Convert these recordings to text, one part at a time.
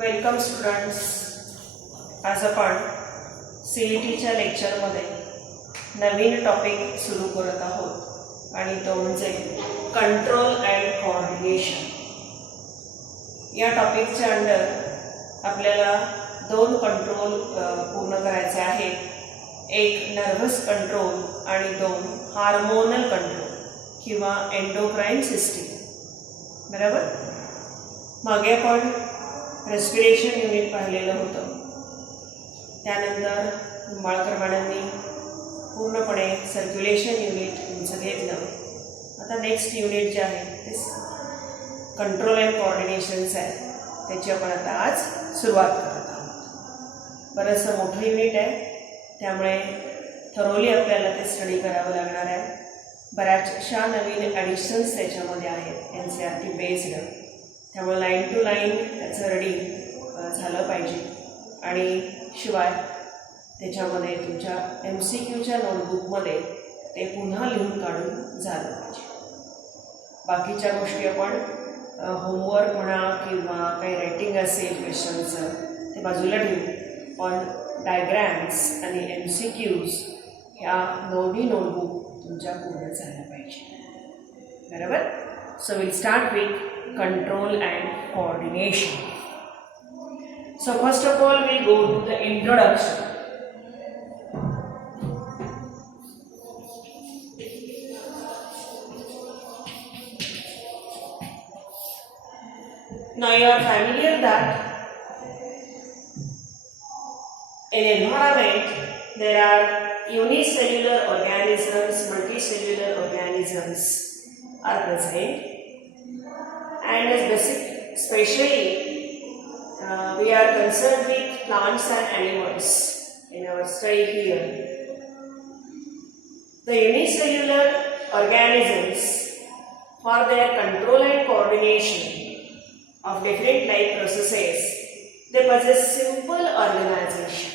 Welcome students. आज आपण CETच्या लेक्चरमध्ये नवीन टॉपिक सुरू करत आहोत आणि तो म्हणजे कंट्रोल अँड कोऑर्डिनेशन. या टॉपिकच्या अंडर आपल्याला दोन कंट्रोल पूर्ण करायचे आहेत. एक नर्व्हस कंट्रोल आणि दोन हार्मोनल कंट्रोल किंवा एंडोक्राइन सिस्टीम. बरोबर. मागे आपण रेस्पिरेशन युनिट पाहिलेलं होतं. त्यानंतर निंबाळकर मॅडमनी पूर्णपणे सर्क्युलेशन युनिट तुमचं घेतलं. आता नेक्स्ट युनिट जे आहे ते कंट्रोल अँड कोऑर्डिनेशन्स आहे. त्याची आपण आता आज सुरुवात करत आहोत. बरंचसं मोठं युनिट आहे, त्यामुळे थरोली आपल्याला ते स्टडी करावं लागणार आहे. बऱ्याचशा नवीन ॲडिशन्स त्याच्यामध्ये आहेत NCERT बेस्ड. त्यामुळे लाईन टू लाईन त्याचं रेडी झालं पाहिजे आणि शिवाय त्याच्यामध्ये तुमच्या MCQच्या नोटबुकमध्ये ते पुन्हा लिहून काढून झालं पाहिजे. बाकीच्या गोष्टी आपण होमवर्क म्हणा किंवा काही रायटिंग असेल क्वेश्चनचं ते बाजूला ठेवू, पण डायग्रॅम्स आणि MCQs ह्या दोन्ही नोटबुक तुमच्या पूर्ण झाल्या पाहिजे. बरोबर. So will start with control and coordination. So first of all we go to the introduction. Now you are familiar that in environment there are unicellular organisms, multicellular organisms are present. And as especially we are concerned with plants and animals in our study here. The unicellular organisms, for their control and coordination of different life processes, they possess simple organization.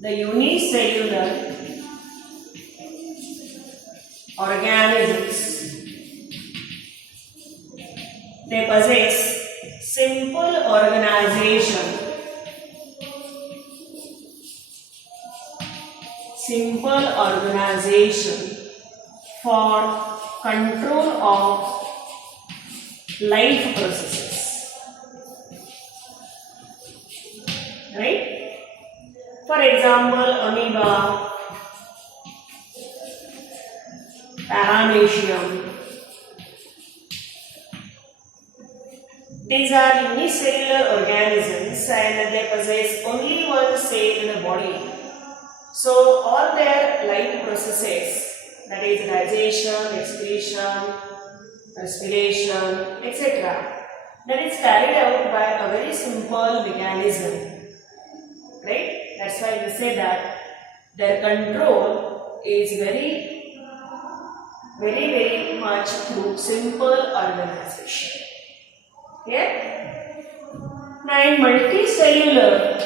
The unicellular organisms, they possess simple organization. Simple organization for control of life processes. Right? For example, amoeba, paramecium. These are unicellular organisms and they possess only one cell in the body. So all their life processes, that is digestion, excretion, respiration, etc., that is carried out by a very simple mechanism. Right? That's why we say that their control is very much through simple organization. Here, now in multicellular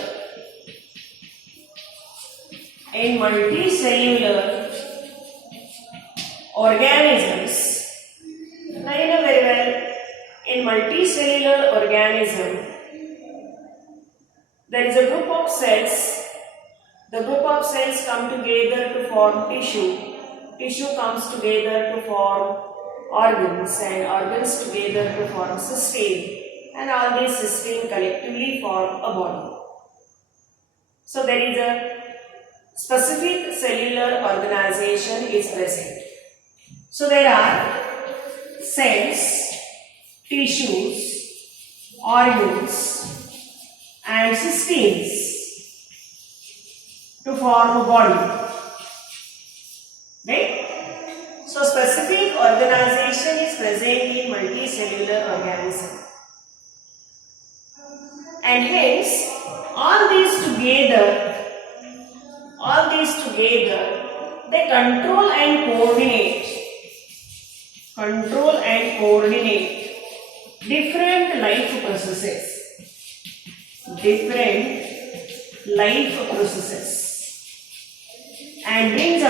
organisms, now you know very well, in multicellular organism there is a group of cells. The group of cells come together to form tissue. Tissue comes together to form organs, and organs together to form system, and all these systems collectively form a body. So there is a specific cellular organization is present. So there are cells, tissues, organs and systems to form a body. Right? So specific organization is present in multicellular organism, and hence all these together they control and coordinate different life processes and brings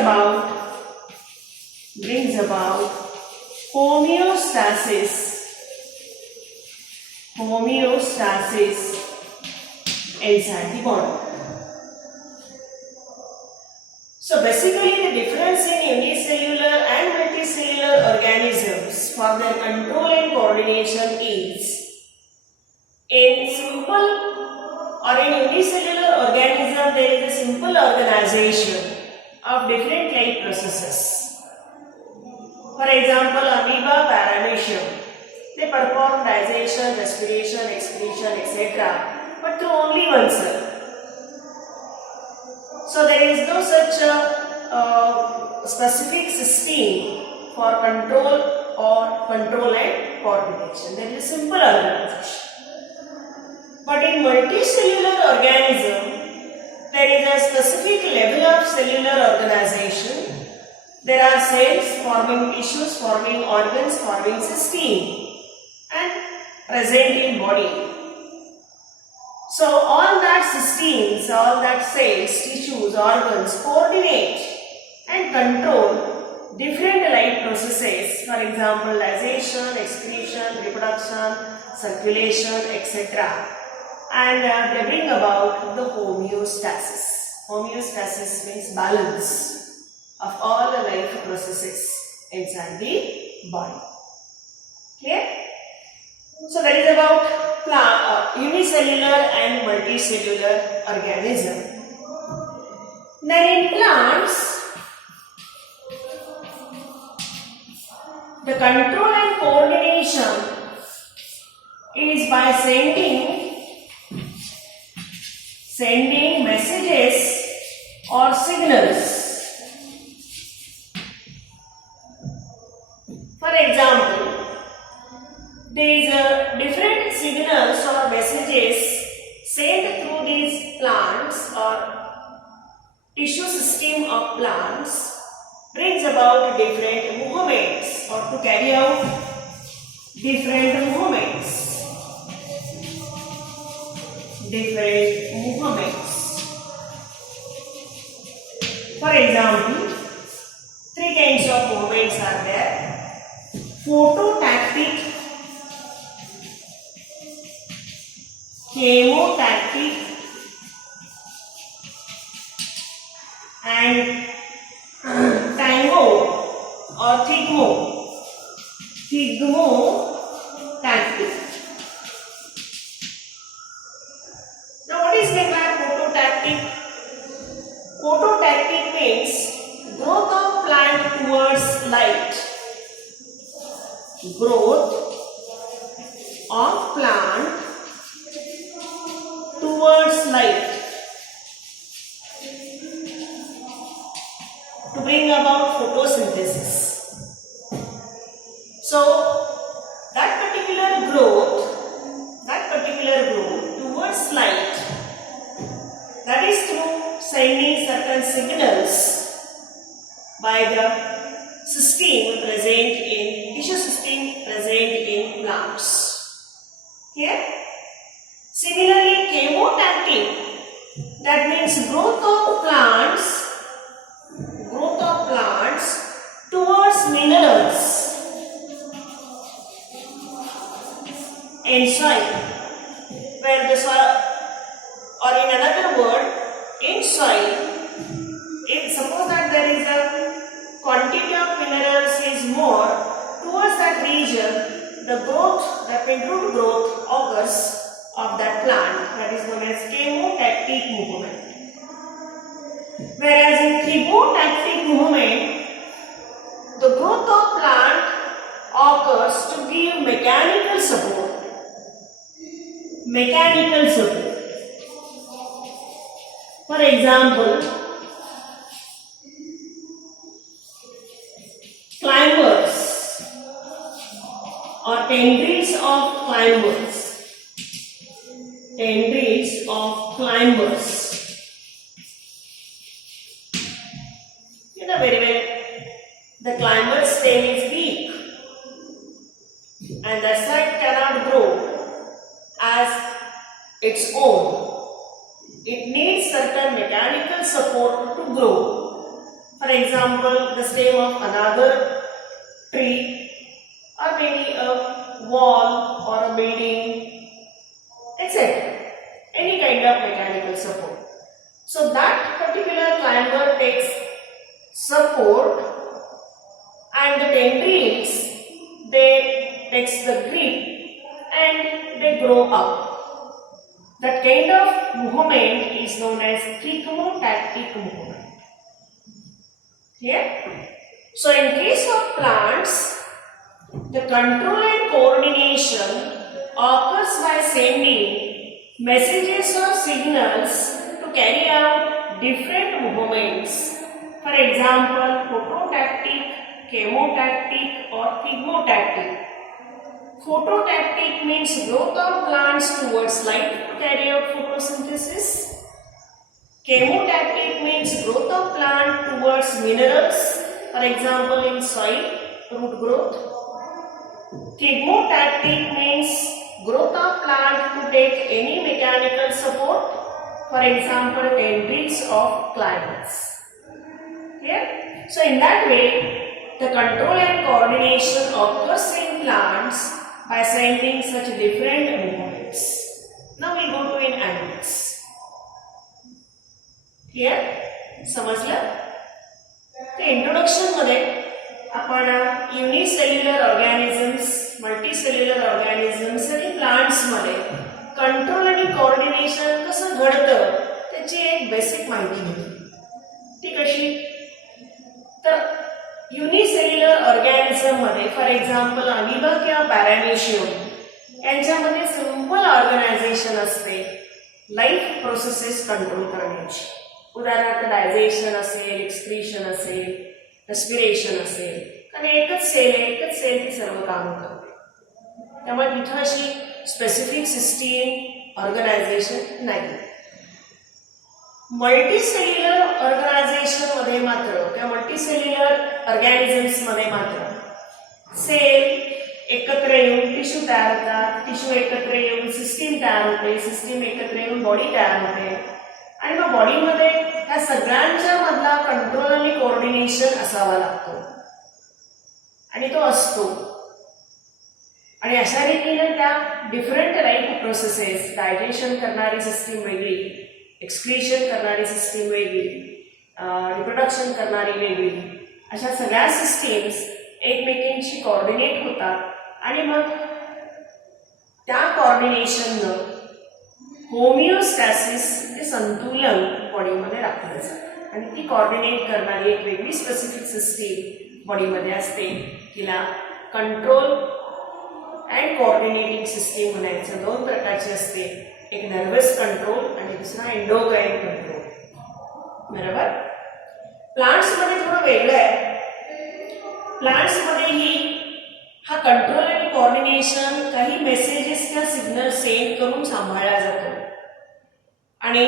about homeostasis homeostasis inside the body. So basically the difference in unicellular and multicellular organisms for their control and coordination is in simple or in unicellular organism there is a simple organization of different life processes. For example, amoeba, paramecium, they perform digestion, respiration, excretion, etc. but through only one cell. So there is no such specific system for control and coordination. There is a simple organization. But in multicellular organism, there is a specific level of cellular organization. There are cells forming tissues, forming organs, forming system and present in body. So all that systems, all that cells, tissues, organs coordinate and control different life processes. For example, digestion, excretion, reproduction, circulation, etc. And they bring about the homeostasis. Homeostasis means balance of all the life processes inside the body. Clear? So that is about unicellular and multicellular organism. Then in plants, the control and coordination is by sending messages or signals. For example, there is different signals or messages sent through these plants or tissue system of plants brings about different movements or to carry out different movements. For example, three kinds of movements are there: phototactic, chemotactic, and tango or thigmotactic. Now what is meant by phototactic? Phototactic means growth of plant towards light. Growth of plant towards light to bring about photosynthesis. So that particular growth towards light, that is through sending certain signals by the system present in tissue system present in plants. Here, similarly, chemotactic, that means growth of plants towards minerals in soil, where the soil, or in another word, in soil, if suppose that there is a quantity of minerals is more towards that region, the growth, that root growth occurs of that plant, that is known as chemotactic movement. Whereas in thigmotactic movement, the growth of plant occurs to give mechanical support. For example, climbers or tendrils of climbers. You know very well, the climber's stem is weak and the site cannot grow as its own. It needs certain mechanical support to grow. For example, the stem of another tree, or maybe a wall or a building, So that particular climber takes support and the tendrils they takes the grip and they grow up. That kind of movement is known as thigmotactic movement. Clear? So in case of plants, the control and coordination occurs by sending messages or signals to carry out different movements. For example, phototactic, chemotactic or thigmotactic. Phototactic means growth of plants towards light to carry out photosynthesis. Chemotactic means growth of plant towards minerals, for example in soil, root growth. Thigmotactic means growth of plant to take any mechanical support, for example tendrils of climbers. Clear? So in that way, the control and coordination occurs in plants by sending such different movements. Now we go to in animals. Clear? समजलं? तर introduction मध्ये आपण unicellular organisms, multicellular organisms आणि plants मध्ये control आणि coordination कसं घडतं त्याची एक बेसिक माहिती घेतली. ती कशी? तर युनिसेल्युलर ऑर्गॅनिझम मध्ये फॉर एक्झाम्पल अमिबा किंवा पॅरामिशियम यांच्यामध्ये सिंपल ऑर्गनायझेशन असते लाईफ प्रोसेसेस कंट्रोल करण्याची. उदाहरणार्थ डायजेशन असेल, एक्सक्रीशन असेल, रेस्पिरेशन असेल, आणि एकच सेल आहे, एकच सेल ती सर्व काम करते. त्यामुळे तिथं अशी स्पेसिफिक सिस्टीम ऑर्गनायझेशन नाही. मल्टीसेल्युलर ऑर्गनायझेशन मध्ये मात्र त्या मल्टीसेल्युलर ऑर्गॅनिझम्स मध्ये मात्र सेल एकत्र येऊन टिश्यू तयार होतात, टिश्यू एकत्र येऊन सिस्टीम तयार होते, सिस्टीम एकत्र येऊन बॉडी तयार होते, आणि मग बॉडीमध्ये त्या सगळ्यांच्या मधला कंट्रोल आणि कोऑर्डिनेशन असावा लागतो आणि तो असतो. आणि अशा रीतीने त्या डिफरंट लाईफ प्रोसेसेस, डायजेशन करणारी सिस्टीम वेगळी, एक्सक्रीशन करणारी सिस्टीम वेगळी, रिप्रोडक्शन करणारी वेगळी, अशा सगळ्या सिस्टीम्स एकमेकांशी कोऑर्डिनेट होतात आणि मग त्या कोऑर्डिनेशननं होमिओस्टॅसिस म्हणजे संतुलन बॉडीमध्ये राखलं जातं. आणि ती कोऑर्डिनेट करणारी एक वेगळी स्पेसिफिक सिस्टीम बॉडीमध्ये असते, तिला कंट्रोल अँड कोऑर्डिनेटिंग सिस्टीम म्हणायचं. दोन प्रकारची असते, एक नर्वस कंट्रोल आणि दुसरा एंडोक्राइन कंट्रोल. बरोबर? प्लांट्स मध्ये थोडं वेगळं आहे. प्लांट्स मध्येही हा कंट्रोल आणि कोऑर्डिनेशन काही मेसेजेस किंवा सिग्नल सेंड करून सांभाळला जातो आणि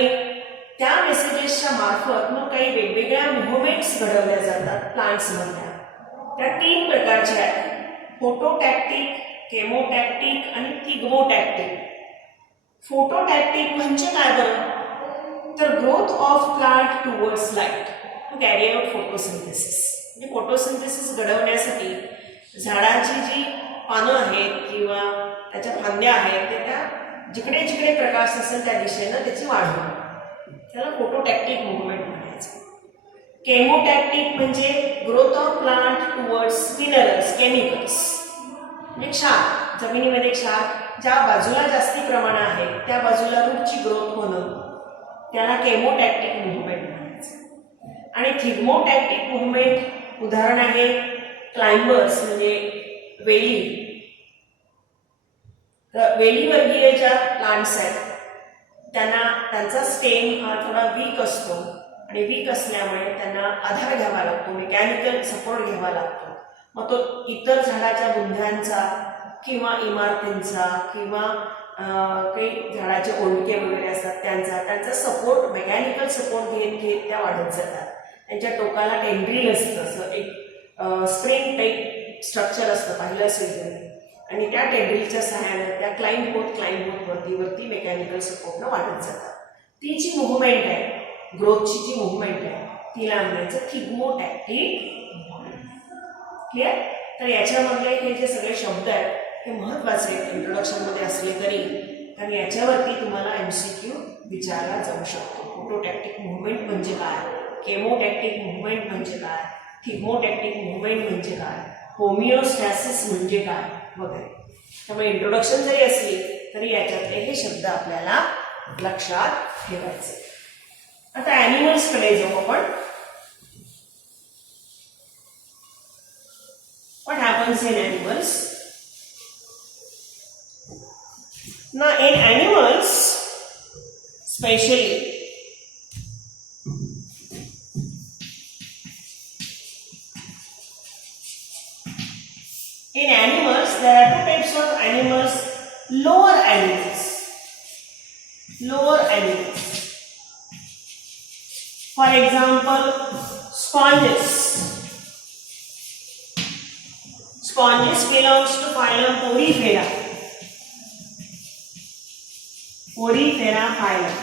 त्या मेसेजेसच्या मार्फत मग काही वेगवेगळ्या मुव्हमेंट्स घडवल्या जातात प्लांट्स मधल्या. त्या तीन प्रकारच्या आहेत, फोटोटॅक्टिक, केमोटॅक्टिक आणि थिग्मोटॅक्टिक. फोटोटॅक्टिक म्हणजे काय बरं? तर growth of plant towards light to carry out photosynthesis. म्हणजे फोटोसिंथेसिस घडवण्यासाठी झाडाची जी पानं आहेत किंवा त्याच्या फांद्या आहेत ते त्या जिकडे जिकडे प्रकाश असेल त्या दिशेनं त्याची वाढ होते. त्याला फोटोटॅक्टिक मुव्हमेंट म्हणायचं. केमोटॅक्टिक म्हणजे growth of plant towards minerals, chemicals. म्हणजे क्षार, जमिनीमध्ये क्षार ज्या बाजूला जास्ती प्रमाण आहे त्या बाजूला रूटची ग्रोथ होणं, त्याला केमोटॅक्टिक मुव्हमेंट म्हणायचं. आणि थिग्मोटॅक्टिक मुव्हमेंट उदाहरण आहे क्लाइंबर्स म्हणजे वेली. वेलीवर्गीय ज्या प्लांट्स आहेत त्यांना त्यांचा स्टेम हा थोडा वीक असतो आणि वीक असल्यामुळे त्यांना आधार घ्यावा लागतो, मेकॅनिकल सपोर्ट घ्यावा लागतो. मग तो इतर झाडाच्या बुंध्यांचा किंवा इमारतींचा किंवा काही झाडाचे ओंडके वगैरे असतात त्यांचा सपोर्ट, मेकॅनिकल सपोर्ट घेत घेत त्या वाढत जातात. त्यांच्या टोकाला टेंड्रिल असतं, असं एक स्प्रिंग टाईप स्ट्रक्चर असतं, पाहिलं असेल तुम्ही. आणि त्या टेंड्रिलच्या सहाय्याने त्या क्लाइंब होत वरती मेकॅनिकल सपोर्टनं वाढत जातात. ती जी मुव्हमेंट आहे, ग्रोथची जी मुव्हमेंट आहे, तिला म्हणायचं थिग्मोटॅक्टिक मुव्हमेंट. क्लिअर? तर याच्यामधले हे जे सगळे शब्द आहेत हे महत्वाचे इंट्रोडक्शन मध्ये असले तरी कारण याच्यावरती तुम्हाला MCQ विचारला जाऊ शकतो. फोटोटॅक्टिक मुवमेंट म्हणजे काय, केमोटॅक्टिक मुवमेंट म्हणजे काय, थिर्मोटॅक्टिक मुवमेंट म्हणजे काय, होमिओस्टॅसिस म्हणजे काय वगैरे. त्यामुळे इंट्रोडक्शन जरी असली तरी याच्यातले हे शब्द आपल्याला लक्षात ठेवायचे. आता ॲनिमल्सकडे जाऊ आपण. What happens in animals? Now in animals, especially in animals, there are two types of animals. Lower animals. Lower animals. For example, sponges. Sponges belongs to phylum Porifera. Porifera phylum.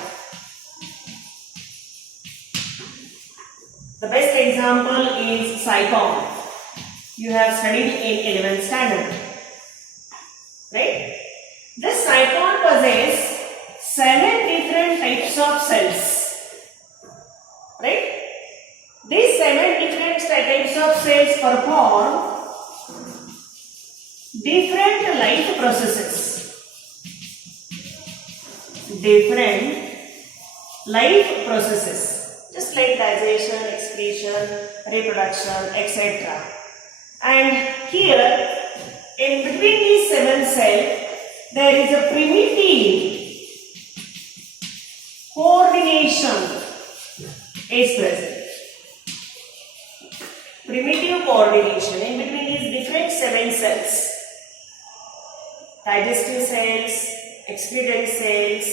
The best example is Cycon. You have studied in 11th standard, right? This Cycon possesses 7 different types of cells, right? These 7 different types of cells perform different life processes. Different life processes, just like digestion, excretion, reproduction, etc. And here, in between these 7 cells, there is a primitive coordination is present. Primitive coordination in between these different 7 cells. Digestive cells, excretory cells,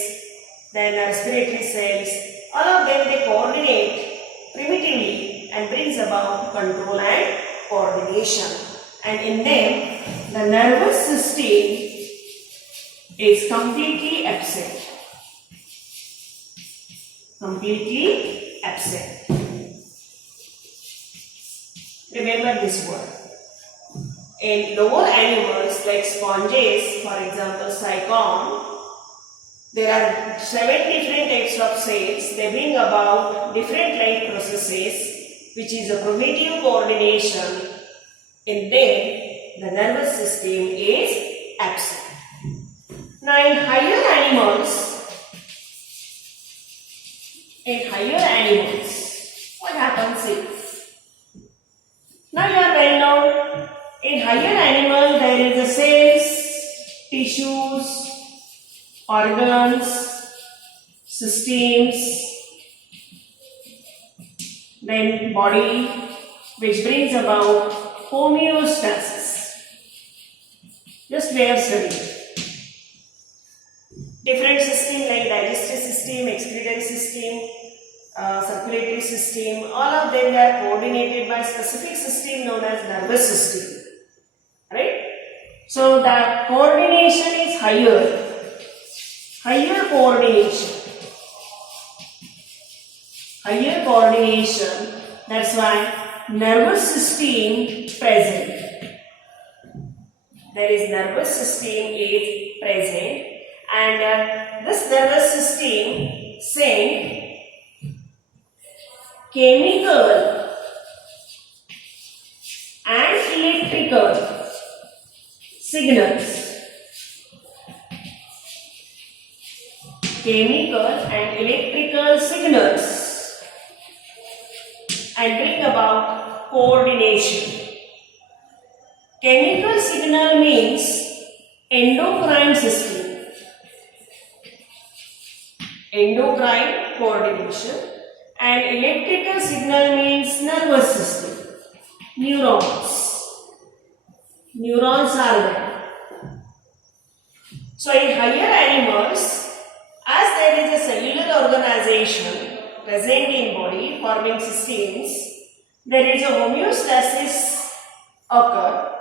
then respiratory cells, all of them they coordinate primitively and brings about control and coordination. And in them, the nervous system is completely absent. Completely absent. Remember this word. In lower animals like sponges, for example Cycon, there are 7 different types of cells. They bring about different life processes, which is a primitive coordination. In them, the nervous system is absent. Now in higher animals, what happens is, now you are well known. In higher animal, there is the cells, tissues, organs, systems, then body, which brings about homeostasis. Just we have studied. Different system like digestive system, excretory system, circulatory system, all of them are coordinated by specific system known as nervous system. Right? So the coordination is higher coordination. That's why nervous system present. There is nervous system is present, and this nervous system send chemical and electrical signals. Chemical and electrical signals and bring about coordination. Chemical signal means endocrine system. Endocrine coordination. And electrical signal means nervous system. Neurons. Neurons are there. So in higher animals, as there is a cellular organization present in body forming systems, there is a homeostasis occur,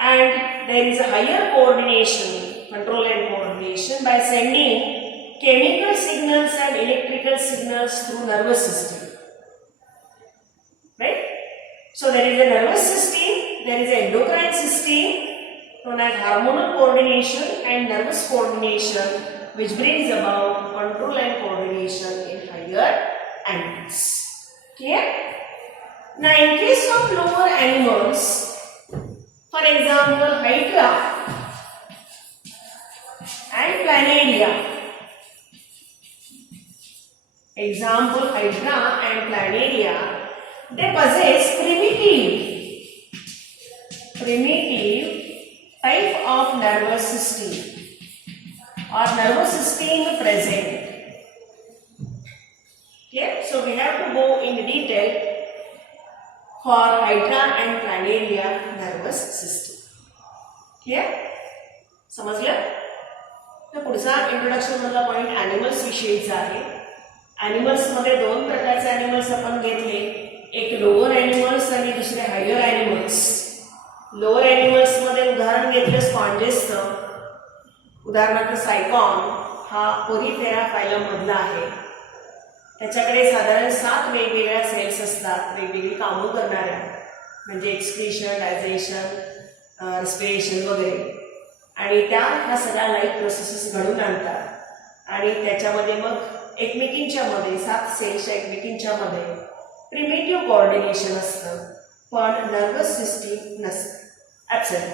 and there is a higher coordination, control and coordination by sending chemical signals and electrical signals through nervous system. Right? So there is a nervous system, there is an endocrine system known as hormonal coordination and nervous coordination, which brings about control and coordination in higher animals. Clear? Now in case of lower animals, for example Hydra and Planaria. Example Hydra and Planaria, they possess primitive type of nervous system or nervous system present. Okay, so we have to go in detail for Hydra and Planaria nervous system. Clear? समजलं? तर पुढचा introduction मधला point animals विषयीचा आहे. Animals मध्ये दोन प्रकारचे animals आपण घेतले, एक लोअर ॲनिमल्स आणि दुसरे हायर ॲनिमल्स. लोअर ॲनिमल्स मध्ये उदाहरण घेतलं स्पॉन्जेसचं. उदाहरणार्थ सायकॉन हा पोरीफेरा फायलम मधला आहे. त्याच्याकडे साधारण 7 वेगवेगळ्या सेल्स असतात, वेगवेगळी कामं करणाऱ्या, म्हणजे एक्सक्रीशन, डायजेशन, रेस्पिरेशन वगैरे. आणि त्या ह्या सगळ्या लाईफ प्रोसेसेस घडून आणतात आणि त्याच्यामध्ये मग एकमेकींच्या मध्ये 7 सेल्सच्या एकमेकींच्या मध्ये प्रिमिटिव्ह कोऑर्डिनेशन असतं, पण नर्वस सिस्टीम नसते, ॲब्सेंट.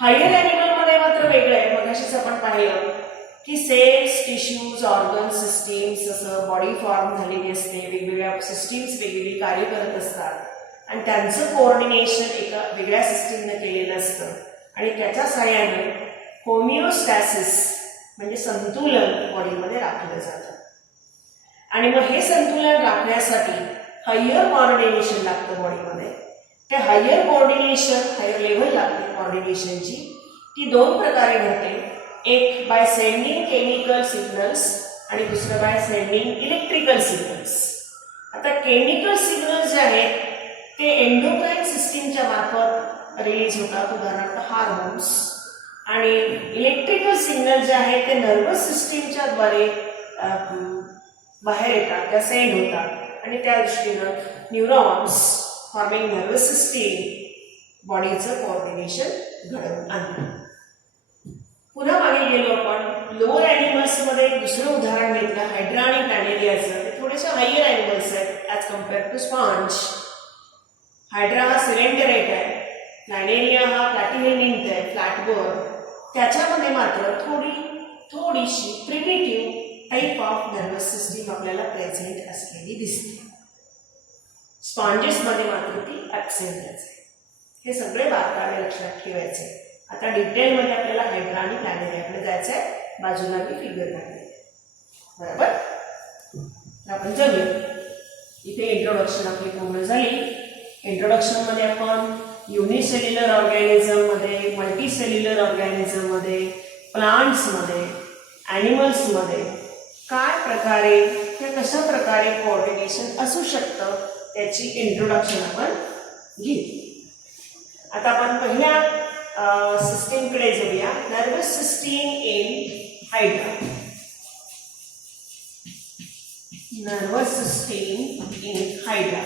हायर ॲनिमलमध्ये मात्र वेगळं आहे. मगाशीच आपण पाहिलं की सेल्स, टिश्यूज, ऑर्गन सिस्टीम्स असं बॉडी फॉर्म झालेली असते, वेगवेगळ्या सिस्टीम्स वेगवेगळी कार्य करत असतात आणि त्यांचं कोऑर्डिनेशन एका वेगळ्या सिस्टीमने केलेलं असतं आणि त्याच्या सहाय्याने होमिओस्टॅसिस म्हणजे संतुलन बॉडीमध्ये राखलं जातं. आणि मग हे संतुलन राखण्यासाठी हायर कोऑर्डिनेशन लागतं बॉडीमध्ये. ते हायर कोऑर्डिनेशन, हायर लेव्हल लागते कोऑर्डिनेशनची. ती 2 प्रकारे घडते, एक बाय सेंडिंग केमिकल सिग्नल्स आणि दुसरं बाय सेंडिंग इलेक्ट्रिकल सिग्नल्स. आता केमिकल सिग्नल्स जे आहेत ते एंडोक्राइन सिस्टीमच्या मार्फत रिलीज होतात, उदाहरणार्थ हार्मोन्स. आणि इलेक्ट्रिकल सिग्नल जे आहेत ते नर्वस सिस्टीमच्या द्वारे बाहेर येतात, त्या सेंड होतात आणि त्या दृष्टीनं न्यूरॉन्स फॉर्मिंग नर्वस सिस्टीम बॉडीचं कोऑर्डिनेशन घडवून आणतात. पुन्हा मागे गेलो आपण लोअर ॲनिमल्स मध्ये दुसरं उदाहरण घेतलं हायड्रा आणि प्लॅनेरियाचं. ते थोडेसे हायर ॲनिमल्स आहेत as compare to sponge. Hydra हा सिलेंडरेट आहे, प्लॅनेरिया हा प्लॅटिहेमिंट आहे, फ्लॅटबोर. त्याच्यामध्ये मात्र थोडीशी primitive type of nervous system आपल्याला प्रेझेंट असलेली दिसते. स्पॉन्जेसमध्ये मात्र ती ॲब्सेंट आहे. हे सगळे बारकावे लक्षात ठेवायचे. आता डिटेलमध्ये आपल्याला हायड्रा आणि प्लॅनेरियाकडे जायचं आहे. बाजूला मी फिगर काढले, बरोबर. तर आपण जाऊया. इथे इंट्रोडक्शन आपली पूर्ण झाली. इंट्रोडक्शनमध्ये आपण युनिसेल्युलर ऑर्गॅनिझममध्ये, मल्टीसेल्युलर ऑर्गॅनिझममध्ये, प्लांट्समध्ये, ॲनिमल्समध्ये काय प्रकारे किंवा कशा प्रकारे कोऑर्डिनेशन असू शकतं त्याची इंट्रोडक्शन आपण घेतली. आता आपण पहिल्या सिस्टीमकडे जाऊया, nervous system in hydra. Nervous system in hydra.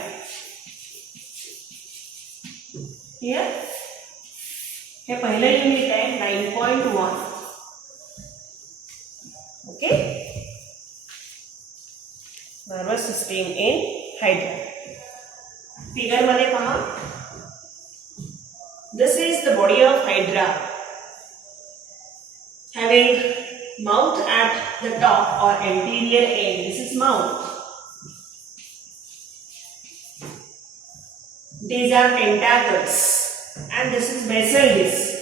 हे पहिलं युनिट आहे 9.1. Okay, nervous system in hydra. Figure मध्ये पहा, this is the body of hydra having mouth at the top or anterior end. This is mouth. These are tentacles and this is basal disc.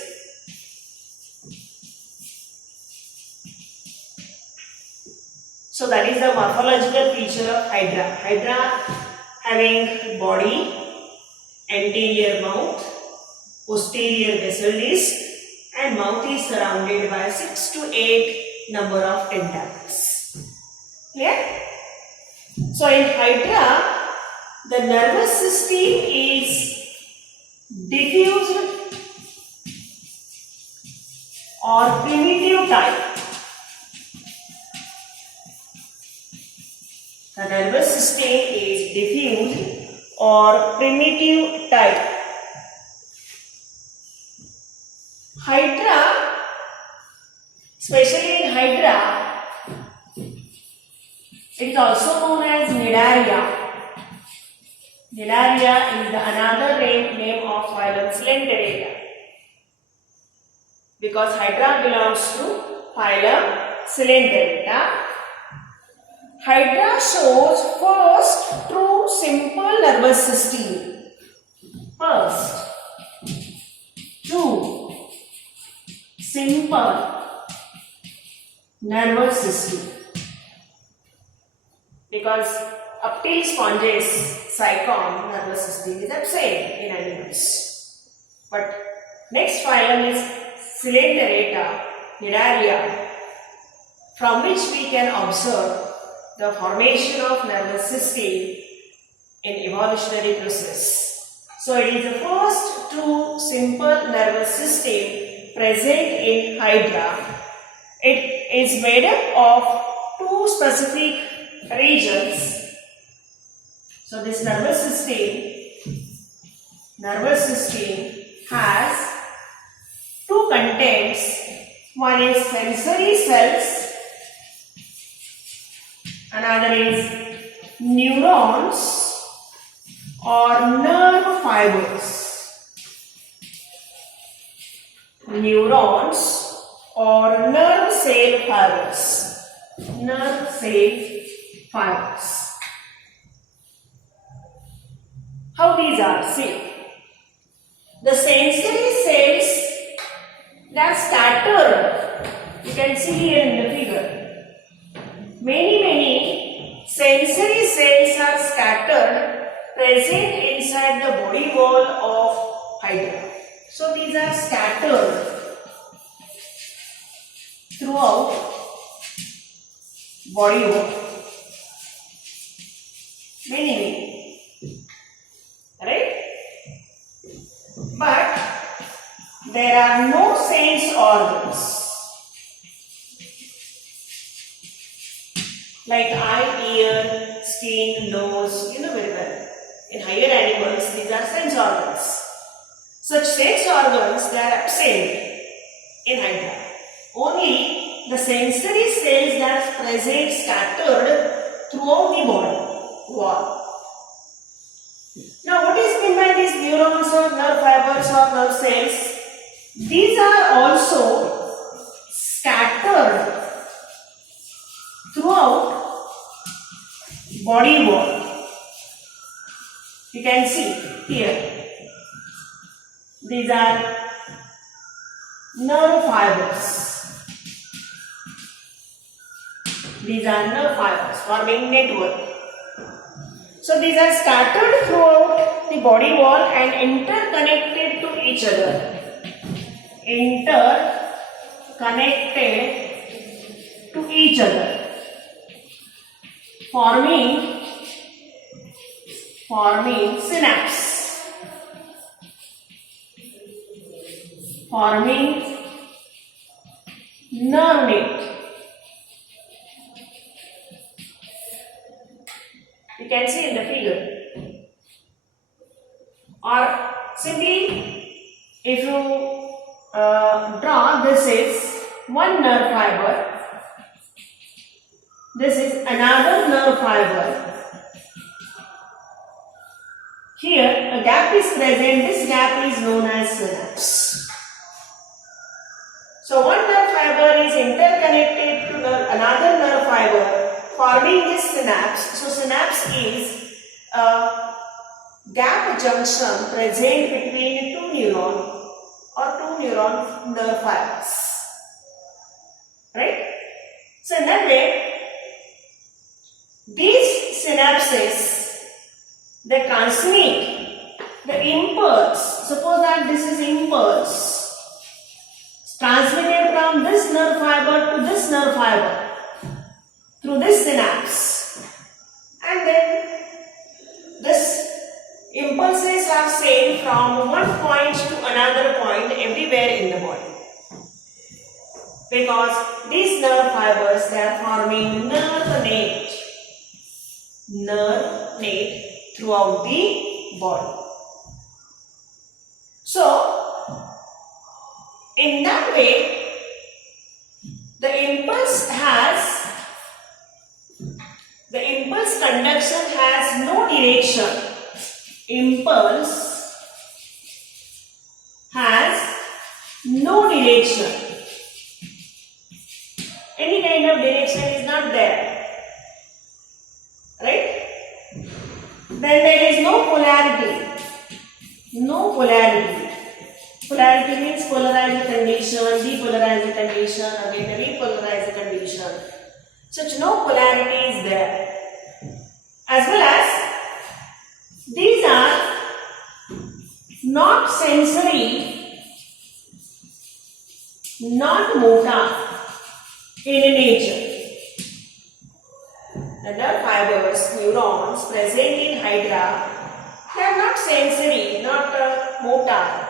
So that is the morphological feature of hydra. Hydra having body, anterior mouth, posterior basal disc, and mouth is surrounded by 6 to 8 number of tentacles. Clear? So in hydra, the nervous system is diffused or primitive type. The nervous system is diffused or primitive type. Hydra Especially in Hydra, it is also known as Cnidaria. Cnidaria is the another name of phylum Coelenterata, because Hydra belongs to phylum Coelenterata. Hydra shows first true simple nervous system. First, true simple nervous system, because up till sponges, cycon nervous system is absent in animals. But next phylum is Coelenterata, Cnidaria, from which we can observe the formation of nervous system in evolutionary process. So it is the first true simple nervous system present in Hydra. It is made up of two specific regions. So this nervous system has two contents. One is sensory cells, another is neurons or nerve fibers. Neurons or nerve cell fibers. Nerve cell fibers. How these are? See, the sensory cells, they are scattered. You can see here in the figure. Many sensory cells are scattered, present inside the body wall of Hydra. So these are scattered throughout body wall. Many. Right? But there are no sense organs like eye, ear, skin, nose, you know very well. In higher animals, these are sense organs. Such sense organs, they are absent in Hydra. Only the sensory cells that are present scattered throughout the body wall. Now, what is meant by these neurons or nerve fibers or nerve cells? These are also scattered throughout body wall. You can see here. These are nerve fibers. These are nerve fibers forming network. So these are scattered throughout the body wall and interconnected to each other. Interconnected to each other. Forming synapse. Forming nerve net. You can see in the figure. Or simply, if you draw, this is one nerve fiber. This is another nerve fiber. Here, a gap is present. This gap is known as synapse. So, one nerve fiber is interconnected to another nerve fiber, forming this synapse. So, synapse is a gap junction present between two neuron or two neuron nerve fibers. Right? So, in that way, these synapses, they transmit the impulse. Suppose that this is impulse transmitted from this nerve fiber to this nerve fiber through this synapse, and then this impulses are sent from one point to another point everywhere in the body, because these nerve fibers, they are forming nerve net throughout the body. So in that way, The impulse conduction has no direction. Impulse has no direction. Any kind of direction is not there. Right? Then there is no polarity. No polarity. Polarity means polarized condition, depolarized condition, again repolarized condition. Such no polarity is there. As well as these are not sensory, not motor in nature. The nerve fibers, neurons present in Hydra, they are not sensory, not motor.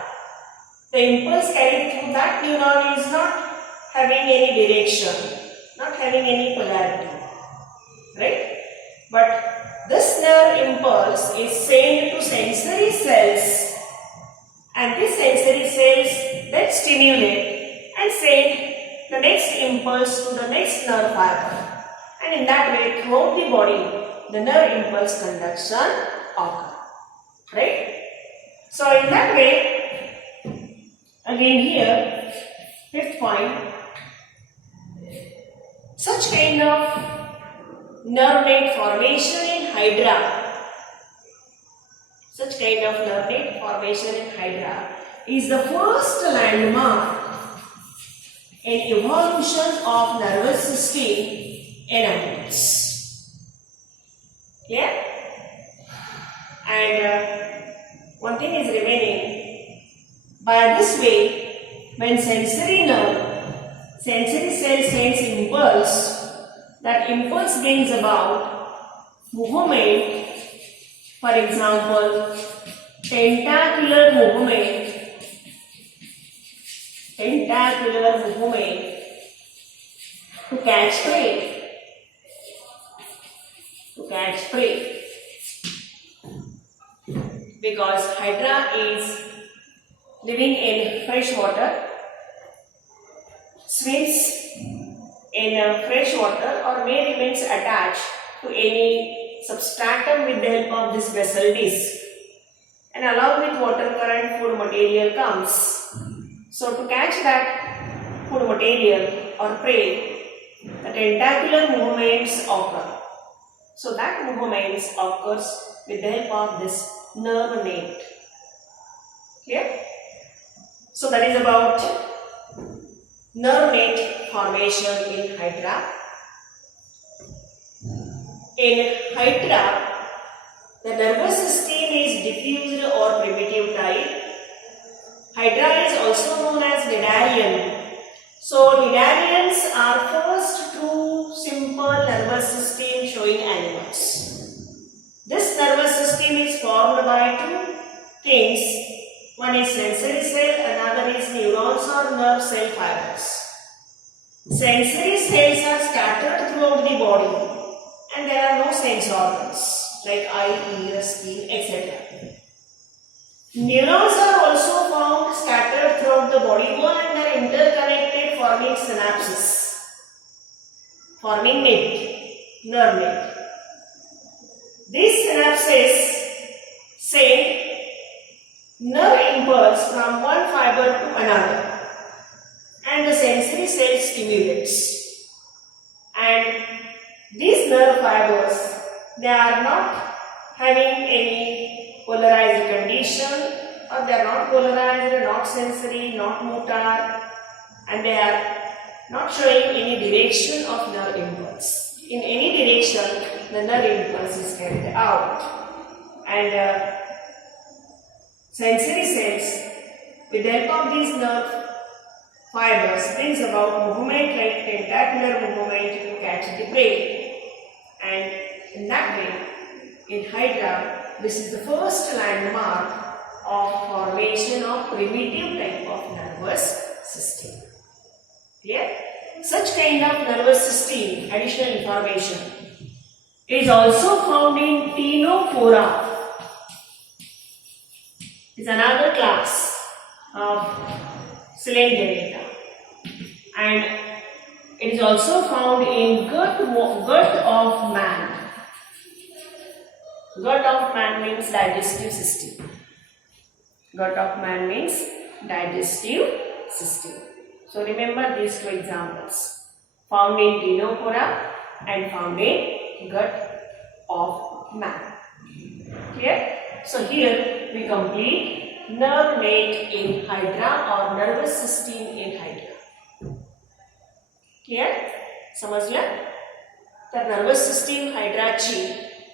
The impulse carried through that neuron is not having any direction, not having any polarity, right? But this nerve impulse is sent to sensory cells, and these sensory cells then stimulate and send the next impulse to the next nerve fiber, and in that way throughout the body the nerve impulse conduction occurs, right? So in that way, again here, fifth point, such kind of nerve net formation in Hydra, is the first landmark in evolution of nervous system in animals. Yeah? And one thing is remaining. By this way, when sensory cell sends impulse, that impulse brings about movement, for example, tentacular movement to catch prey. Because Hydra is living in fresh water, swims in fresh water, or may remains attached to any substratum with the help of this vessel disc, and along with water current food material comes. So to catch that food material or prey, the tentacular movements occur. So that movements occurs with the help of this nerve net. Clear? So that is about nerve net formation in Hydra. In Hydra, the nervous system is diffused or primitive type. Hydra is also known as Cnidarian. So Cnidarians are first true simple nervous system showing animals. This nervous system is formed by two things. One is sensory cell, another is neurons or nerve cell fibers. Sensory cells are scattered throughout the body, and there are no sense organs like eye, ear, skin, etc. Neurons are also found scattered throughout the body bone, and they are interconnected, forming synapses, forming nerve net. These synapses send nerve impulse from one fiber to another, and the sensory cell stimulates. And these nerve fibers, they are not having any polarized condition, or they are not polarized, not sensory, not motor, and they are not showing any direction of nerve impulse. In any direction, the nerve impulse is carried out, and sensory cells, with the help of these nerve fibers, brings about movement like tentacular movement to catch the prey. And in that way, in Hydra, this is the first landmark of formation of primitive type of nervous system. Clear? Such kind of nervous system, additional information, is also found in Ctenophora. Is another class of Cylindrita, and It is also found in gut of man. Gut of man means digestive system. Gut of man means digestive system. So remember these two examples. Found in Ctenophora and found in gut of man. Clear? So here we complete nerve net in Hydra or nervous system in Hydra. Clear? समजलं? तर nervous system हायड्राची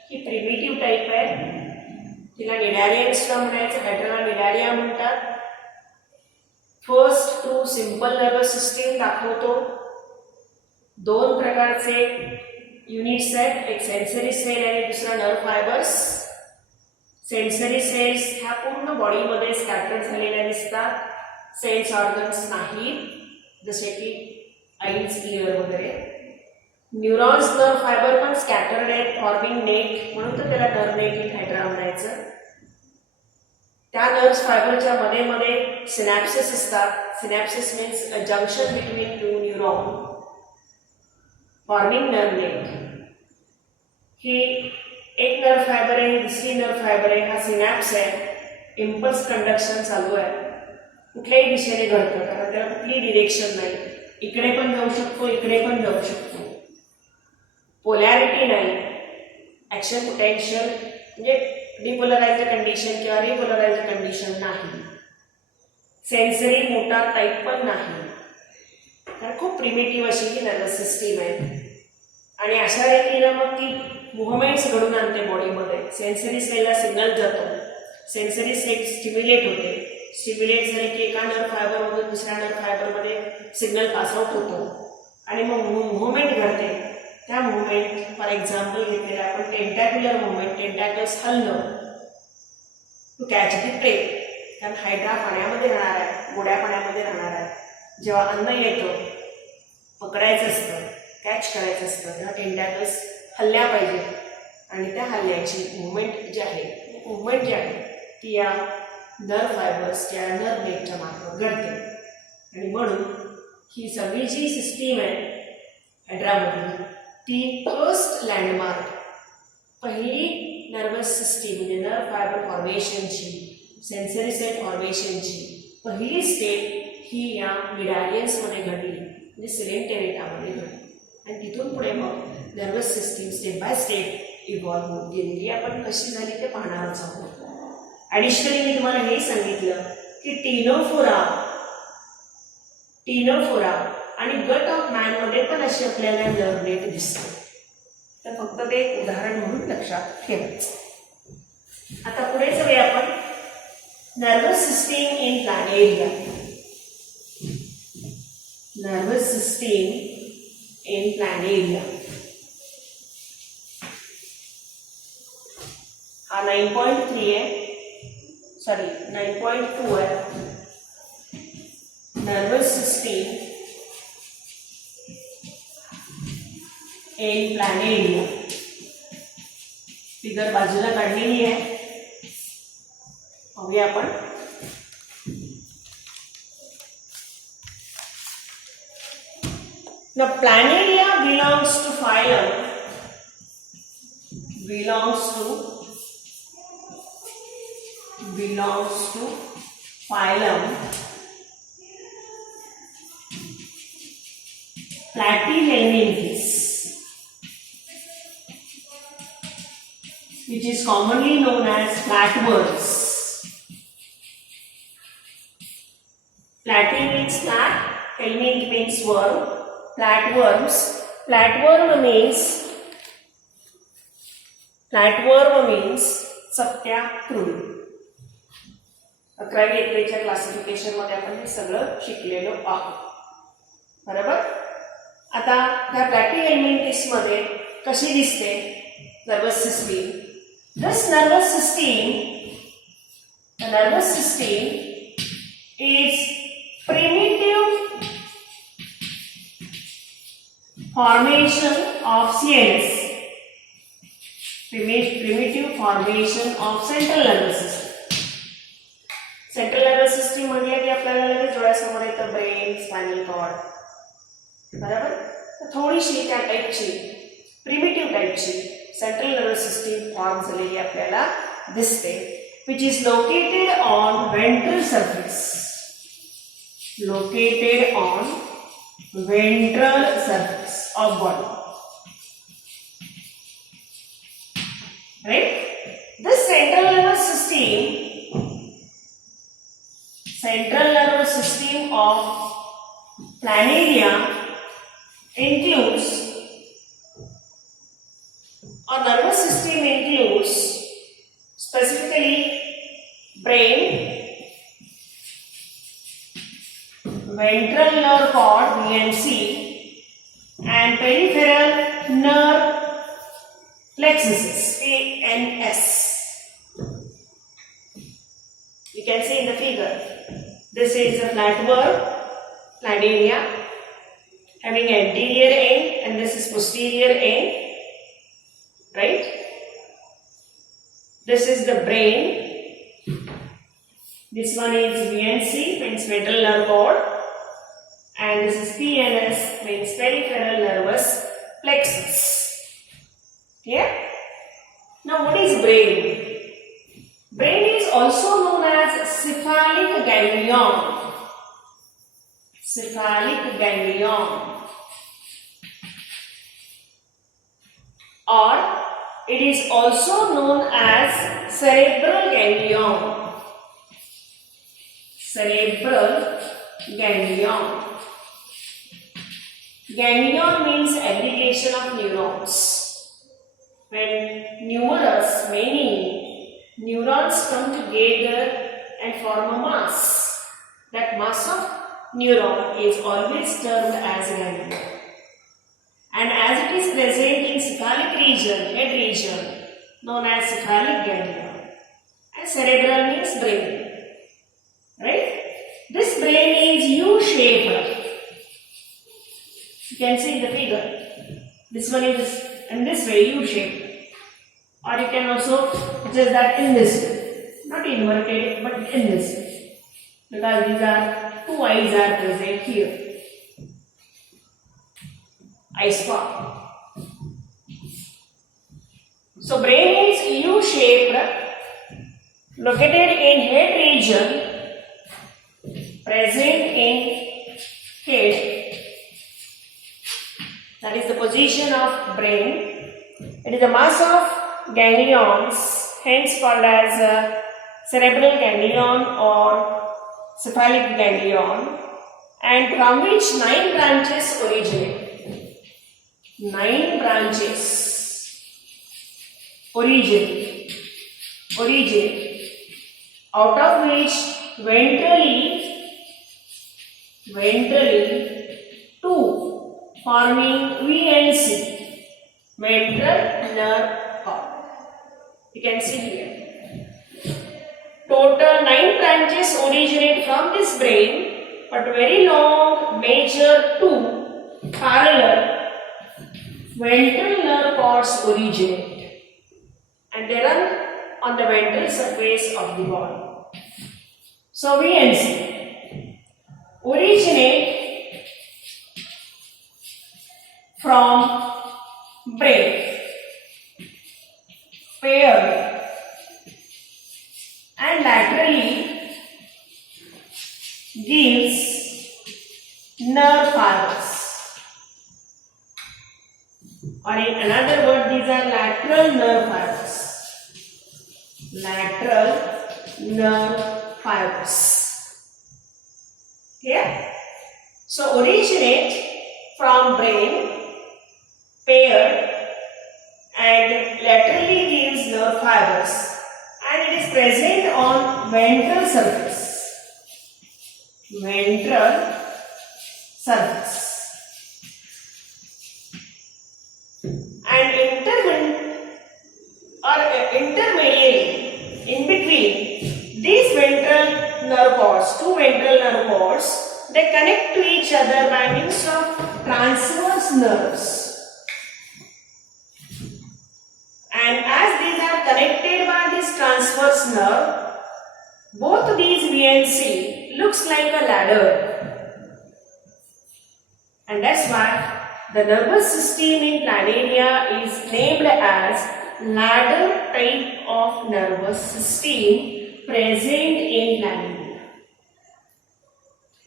ही primitive type आहे. तिला निडारियन्सला म्हणायचं, हायड्राला Cnidaria म्हणतात. First to simple nervous system दाखवतो. दोन प्रकारचे युनिट्स आहेत, एक सेन्सरी सेल आणि दुसरा नर्व फायबर्स. सेन्सरी सेल्स ह्या पूर्ण बॉडीमध्ये स्कॅटर्ड झालेल्या दिसतात. सेल्स ऑर्गन्स नाहीत, जसे की आईज, इयर वगैरे. न्यूरॉन्स, नर्व फायबर पण स्कॅटर्ड आहेत, फॉर्मिंग नेट, म्हणून तर त्याला नर्व नेट इन हायड्रा म्हणायचं. त्या नर्व फायबरच्या मध्ये मध्ये सिनॅप्सेस असतात. Synapses means a junction between two neuron forming nerve net. ही एक नर्व फायबर आहे, दुसरी नर्व फायबर आहे. हा सिनॅप्स आहे. इम्पल्स कंडक्शन चालू आहे, कुठल्याही दिशेने घडतं, कारण त्याला कुठलीही डिरेक्शन नाही. इकडे पण जाऊ शकतो, इकडे पण जाऊ शकतो. पोलॅरिटी नाही. ऍक्शन पोटेन्शियल म्हणजे डिपोलरायझर कंडिशन किंवा रिपोलरायझर कंडिशन नाही. सेन्सरी मोटार टाईप पण नाही. तर खूप प्रिमिटिव्ह अशी ही नर्वस सिस्टीम आहे. आणि अशा रीतीनं मग ती मुव्हमेंट्स घडून आणते बॉडीमध्ये. सेन्सरी सेलला सिग्नल जातो, सेन्सरी सेल स्टिम्युलेट होते. स्टिम्युलेट झाले की एका नर्व फायबरमधून दुसऱ्या नर्व फायबरमध्ये सिग्नल पास आउट होतो आणि मग मुव्हमेंट घडते. त्या मुव्हमेंट फॉर एक्झाम्पल घेतलेला आपण टेंटॅक्युलर मुव्हमेंट, टेंटॅकल्स हलणं टू कॅच द प्रे. कारण हायड्रा पाण्यामध्ये राहणार आहे, गोड्या पाण्यामध्ये राहणार आहे. जेव्हा अन्न येतं, पकडायचं असतं, कॅच करायचं असतं, तेव्हा टेंटॅकल्स हल्ल्या पाहिजेत आणि त्या हल्ल्याची मुव्हमेंट जी आहे, मुव्हमेंट जी आहे ती या नर्व फायबर्स या नर्व नेटच्या मार्फत घडते. आणि म्हणून ही सगळी जी सिस्टीम आहे हायड्रामधली, ती फर्स्ट लँडमार्क, पहिली नर्वस सिस्टीम म्हणजे नर्व फायबर फॉर्मेशनची, सेन्सरी सेल फॉर्मेशनची पहिली स्टेप ही या मिडारियन्समध्ये घडली, म्हणजे सिलेंटेरेटामध्ये घडली. आणि तिथून पुढे मग nervous system step by step evolve होत गेलेली. आपण कशी झाली ते पाहणारच आहोत. ॲडिशनली मी तुम्हाला हे सांगितलं की टीनोफोरा आणि गट ऑफ मॅनमध्ये पण अशी आपल्याला नर्व नेट दिसते. तर फक्त ते एक उदाहरण म्हणून लक्षात ठेवायचं. आता पुढे जाऊया आपण नर्वस सिस्टीम इन प्लॅनेरिया. नर्वस सिस्टीम इन प्लॅनेरिया हा 9.3 आहे, सॉरी 9.2 आहे. नर्वस सिस्टीम इन प्लॅनेरिया फिगर बाजूला काढलेली आहे, पाहूया आपण. Now Planaria belongs to phylum Platyhelminthes, which is commonly known as flatworms. Platy means flat, helminth means worm. Flatworms. Flatworm means सत्याकृमी. 11वी क्लासिफिकेशन मध्ये आपण हे सगळं शिकलेलो आहोत, बरोबर. आता त्या प्लॅटीहेल्मिंथिस मध्ये कशी दिसते nervous system? This nervous system is primitive formation of CNS, primitive formation of central nervous system. Central nervous system म्हटलं की आपल्याला लगेच डोळ्यासमोर येतं ब्रेन, स्पायनल कॉर्ड, बरोबर. थोडीशी त्या टाईपची प्रिमिटिव्ह टाईपची सेंट्रल नर्वस सिस्टीम फॉर्म झालेली आपल्याला दिसते, which is located on ventral surface. Located on ventral surface of body. Right? This central nervous system of planaria includes, or nervous system includes specifically brain, ventral nerve cord (VNC), and peripheral nerve plexuses (PNS). You can see in the figure. This is a flatworm planaria having anterior end, and this is posterior end. Right? This is the brain. This one is VNC, means ventral nerve cord, and this is PNS, means peripheral nervous plexus. Yeah? Now, what is brain? Brain is also known as cephalic ganglion. Cephalic ganglion. Or it is also known as cerebral ganglion. Cerebral ganglion. Ganglion means aggregation of neurons. When many neurons come together and form a mass, that mass of neuron is always termed as ganglion. And as it is present in cephalic region, head region, known as cephalic ganglion, and cerebral means brain. Right? This brain is U-shaped. You can see in the figure. This one is in this way, U-shaped. Or you can also just that in this way. Not inverted, but in this way. Because these are two eyes are present here. Eye spot. So brain is U-shaped, located in head region, present in head. That is the position of brain. It is a mass of ganglions, hence called as cerebral ganglion or cephalic ganglion, and from which 9 branches originate. 9 branches originate, out of which ventrally 2 forming VNC, ventral nerve cord. You can see here. Total 9 branches originate from this brain, but very long major 2 parallel ventral nerve cords originate, and they run on the ventral surface of the body. So VNC originate from brain, paired and laterally gives nerve fibers. Or in another word, these are lateral nerve fibers. Lateral nerve fibers. Okay? So originate from brain, paired and laterally gives nerve fibers, and it is present on ventral surface. Ventral surface. And intermediately, in between these ventral nerve cords, 2 ventral nerve cords, they connect to each other by means of transverse nerves. And as these are connected by this transverse nerve, both these VNC looks like a ladder. And that's why The nervous system in planaria is named as ladder type of nervous system present in planaria.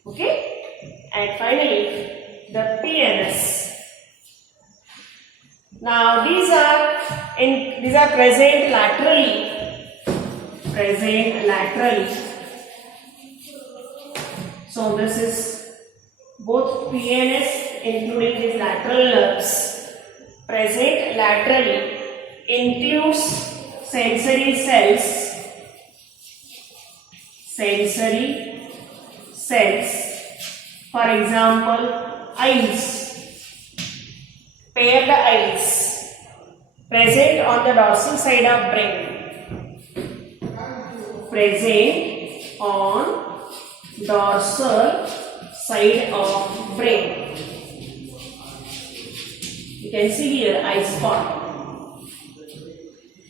Okay? And finally, the PNS. Now these are present laterally. So this is both PNS including these lateral nerves present laterally, includes sensory cells. For example, eyes, paired eyes present on the dorsal side of brain. Present on dorsal side of brain. You can see here eye spot.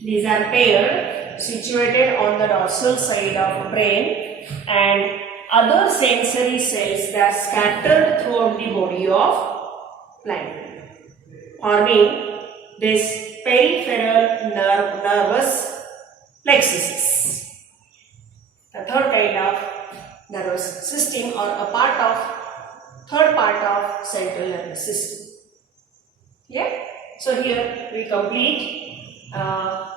These are paired, situated on the dorsal side of brain, and other sensory cells that are scattered throughout the body of planaria, forming this peripheral nervous plexuses. The third kind of nervous system, or third part of central nervous system. Yeah. So here we complete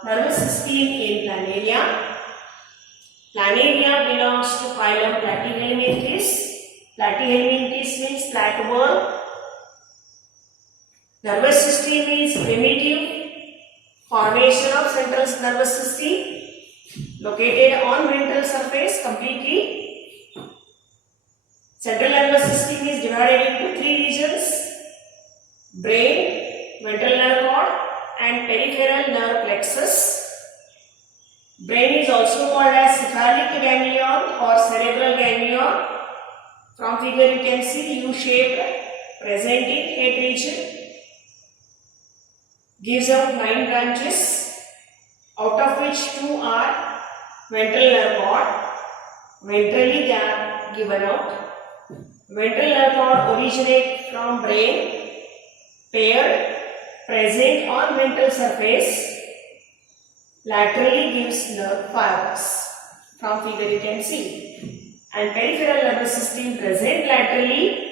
nervous system in planaria. Planaria belongs to phylum Platyhelminthes. Platyhelminthes means flatworm. Nervous system is primitive formation of central nervous system located on ventral surface completely. Central nervous system is divided into three regions: brain, ventral nerve cord, and peripheral nerve plexus. Brain is also called as cephalic ganglion or cerebral ganglion. From figure you can see U-shaped, present in head region. Gives out 9 branches, out of which 2 are ventral nerve cord. Ventrally they are given out. Ventral nerve cord originate from brain, paired, present on ventral surface. Laterally gives nerve fibers. From figure you can see. And peripheral nervous system present laterally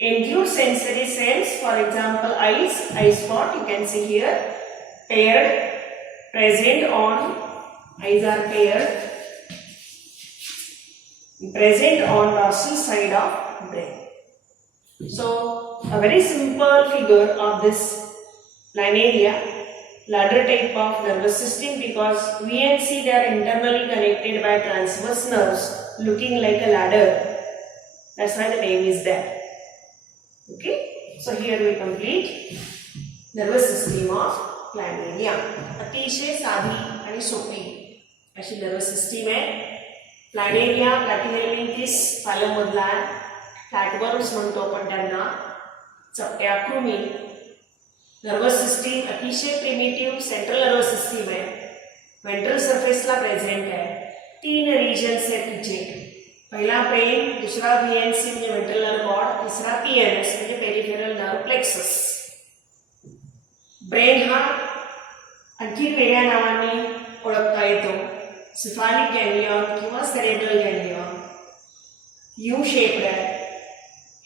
includes sensory cells. For example, eyes, eye spot you can see here, paired, present on, eyes are paired, present on dorsal side of brain. So a very simple figure of this planaria, ladder type of nervous system, because V and C they are internally connected by transverse nerves looking like a ladder. That's why the name is there. Okay, so here we complete nervous system of planaria. अतिशय साधी आणि सोपी अशी nervous system आहे. Planaria प्लॅटिहेल्मिंथिस phylum मधला फ्लॅटवर्म्स म्हणतो आपण त्यांना, चपट्या कृमी. नर्वस सिस्टीम अतिशय प्रिमिटिव्ह सेंट्रल नर्वस सिस्टीम आहे. वेंट्रल सरफेसला प्रेझेंट आहे. 3 रिजन्स आहेत तिचे. पहिला ब्रेन, दुसरा व्हीएनसी म्हणजे वेंट्रल नर्व कॉर्ड, तिसरा पीएनएस म्हणजे पेरिफेरल नर्व प्लेक्सस. ब्रेन हा आणखी वेगळ्या नावाने ओळखता येतो, सिफालिक गॅंग्लियॉन किंवा सेरेब्रल गॅंग्लियॉन. यू शेप्ड आहे,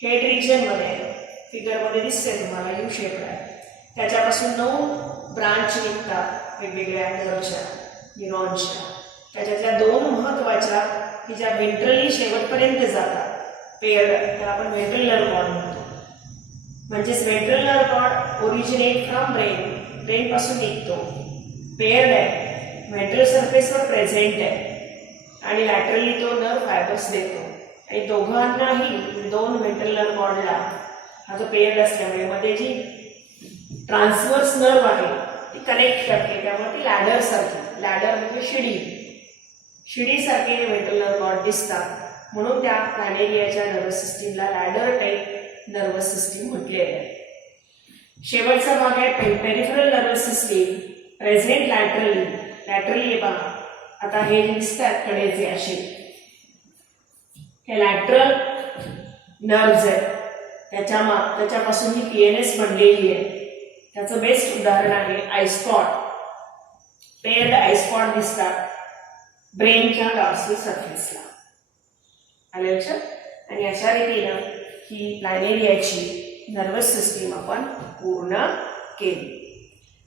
हेड रिजन मध्ये, फिगर मध्ये दिसते तुम्हाला यू शेप्ड आहे. त्याच्यापासून 9 ब्रांच निघतात वेगवेगळ्या नर्वच्या, न्यूरॉनच्या. त्याच्यातल्या 2 महत्त्वाच्या की ज्या वेंट्रली शेवटपर्यंत जातात, पेअर्ड, त्याला आपण वेंट्रल नर्व कॉर्ड म्हणतो. म्हणजेच ventral nerve cord originate from brain, brain पासून निघतो, पेअर्ड आहे, वेंट्रल सरफेसवर प्रेझेंट आहे आणि लॅटरली तो नर्व फायबर्स देतो. आणि दोघांनाही 2 वेंट्रल नर्व कॉर्डला हा जो पेअर्ड असल्यामुळे मध्ये जी ट्रान्सवर्स नर्व आहे ती कनेक्ट करते, त्यामुळे ती लॅडर सारखी, लॅडर म्हणजे शिडीसारखे वेंट्रल नर्व कॉर्ड दिसतात. म्हणून त्या प्लॅनेरियाच्या नर्वस सिस्टीमला लॅडर टाइप नर्वस सिस्टीम म्हटले आहे. शेवटचा भाग आहे peripheral nervous system, present laterally. Laterally पहा, आता हे जे दिसतात कडेचे असे, हे लॅटरल नर्व्स आहेत. त्याच्यापासून ही PNS बनलेली आहे. त्याचं बेस्ट उदाहरण आहे आयस्पॉट. पेअर्ड आयस्पॉट दिसतात ब्रेनच्या डॉर्सल सरफेसला. आलं लक्षात? आणि अशा रीतीनं ही प्लॅनेरियाची नर्वस सिस्टीम आपण पूर्ण केली.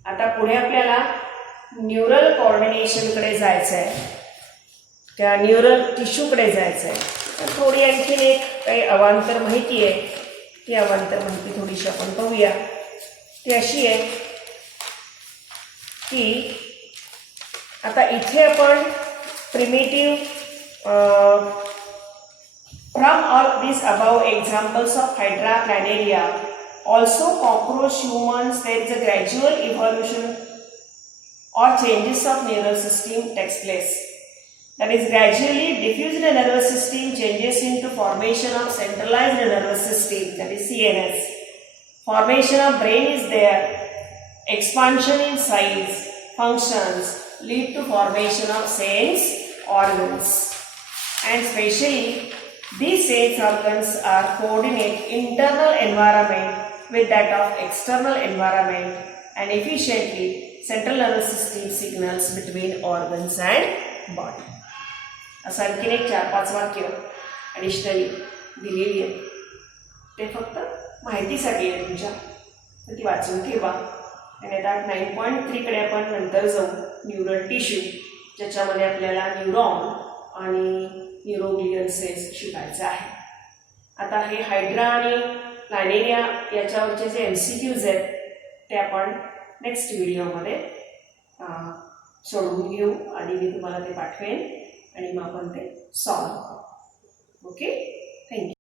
आता पुढे आपल्याला न्यूरल कोऑर्डिनेशनकडे जायचं आहे, त्या न्यूरल टिश्यूकडे जायचं आहे. तर थोडी आणखीन एक काही अवांतर माहिती आहे, ती अवांतर माहिती थोडीशी आपण पाहूया. ती अशी आहे की आता इथे आपण primitive from all these above examples of Hydra planaria, also cockroach, humans, there is a gradual evolution or changes of neural system takes place. That is, gradually diffused nervous system changes into formation of centralized nervous system, that is CNS. Formation of brain is there. Expansion in size, functions lead to formation of sense organs, and specially these sense organs are coordinate internal environment with that of external environment, and efficiently central nervous system signals between organs and body. असं आणखीन एक 4-5 वाक्य additionally दिलेली आहेत. ते फक्त माहितीसाठी आहे तुमच्या, तर ती वाचून ठेवा. आणि आता 9.3 कडे आपण नंतर जाऊ. न्यूरल टिश्यू, ज्याच्यामध्ये आपल्याला न्यूरॉन आणि न्यूरोग्लियल सेल्स शिकायचं आहे. आता हे हायड्रा आणि प्लॅनेरिया याच्यावरचे जे MCQs आहेत ते आपण नेक्स्ट व्हिडिओमध्ये सोडवून घेऊ. आणि मी तुम्हाला ते पाठवेन आणि मग आपण ते सॉल्व करू. Okay, thank you.